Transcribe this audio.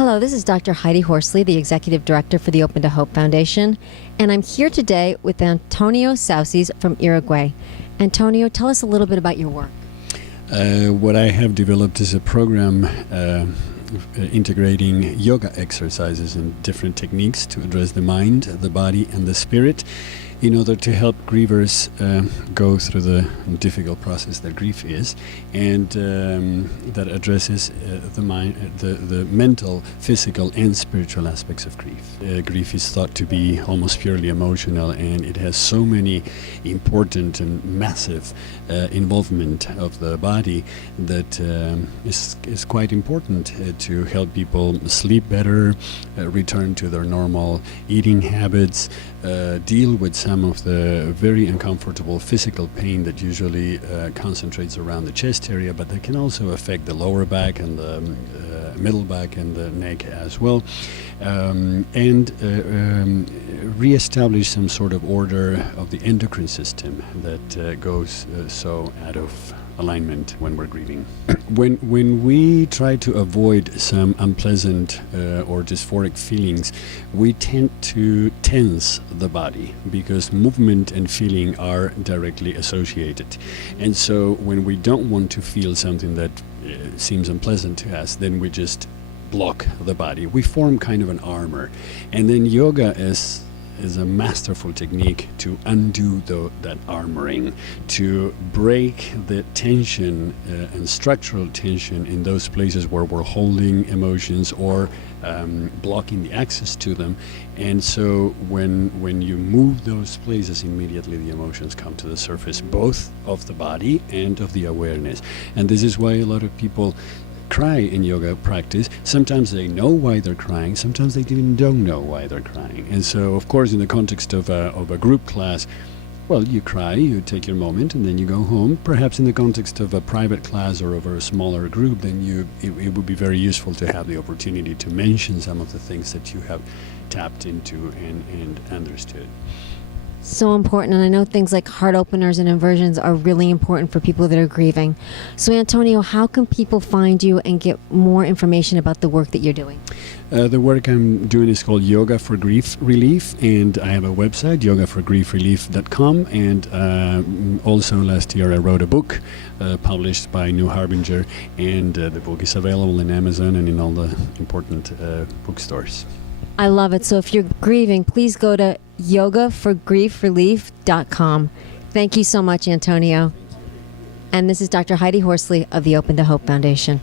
Hello, this is Dr. Heidi Horsley, the Executive Director for the Open to Hope Foundation, and I'm here today with Antonio Sausys from Uruguay. Antonio, tell us a little bit about your work. What I have developed is a program integrating yoga exercises and different techniques to address the mind, the body, and the spirit in order to help grievers go through the difficult process that grief is, and that addresses the mind, the mental, physical, and spiritual aspects of grief. Grief is thought to be almost purely emotional, and it has so many important and massive involvement of the body that is quite important to help people sleep better, return to their normal eating habits, deal with some of the very uncomfortable physical pain that usually concentrates around the chest area, but that can also affect the lower back and the middle back and the neck as well, and reestablish some sort of order of the endocrine system that goes so out of alignment when we're grieving. When we try to avoid some unpleasant or dysphoric feelings, we tend to tense the body because movement and feeling are directly associated. And so when we don't want to feel something that seems unpleasant to us, then we just block the body. We form kind of an armor. And then yoga is a masterful technique to undo that armoring, to break the tension and structural tension in those places where we're holding emotions or blocking the access to them. And so when you move those places, immediately the emotions come to the surface, both of the body and of the awareness. And this is why a lot of people cry in yoga practice. Sometimes they know why they're crying, sometimes they even don't know why they're crying. And so, of course, in the context of a group class, well, you cry, you take your moment, and then you go home. Perhaps in the context of a private class or over a smaller group, then it would be very useful to have the opportunity to mention some of the things that you have tapped into and understood. So important, and I know things like heart openers and inversions are really important for people that are grieving. So Antonio, how can people find you and get more information about the work that you're doing? The work I'm doing is called Yoga for Grief Relief, and I have a website, yogaforgriefrelief.com, and also last year I wrote a book published by New Harbinger, and the book is available in Amazon and in all the important bookstores. I love it. So if you're grieving, please go to yogaforgriefrelief.com. Thank you so much, Antonio. And this is Dr. Heidi Horsley of the Open to Hope Foundation.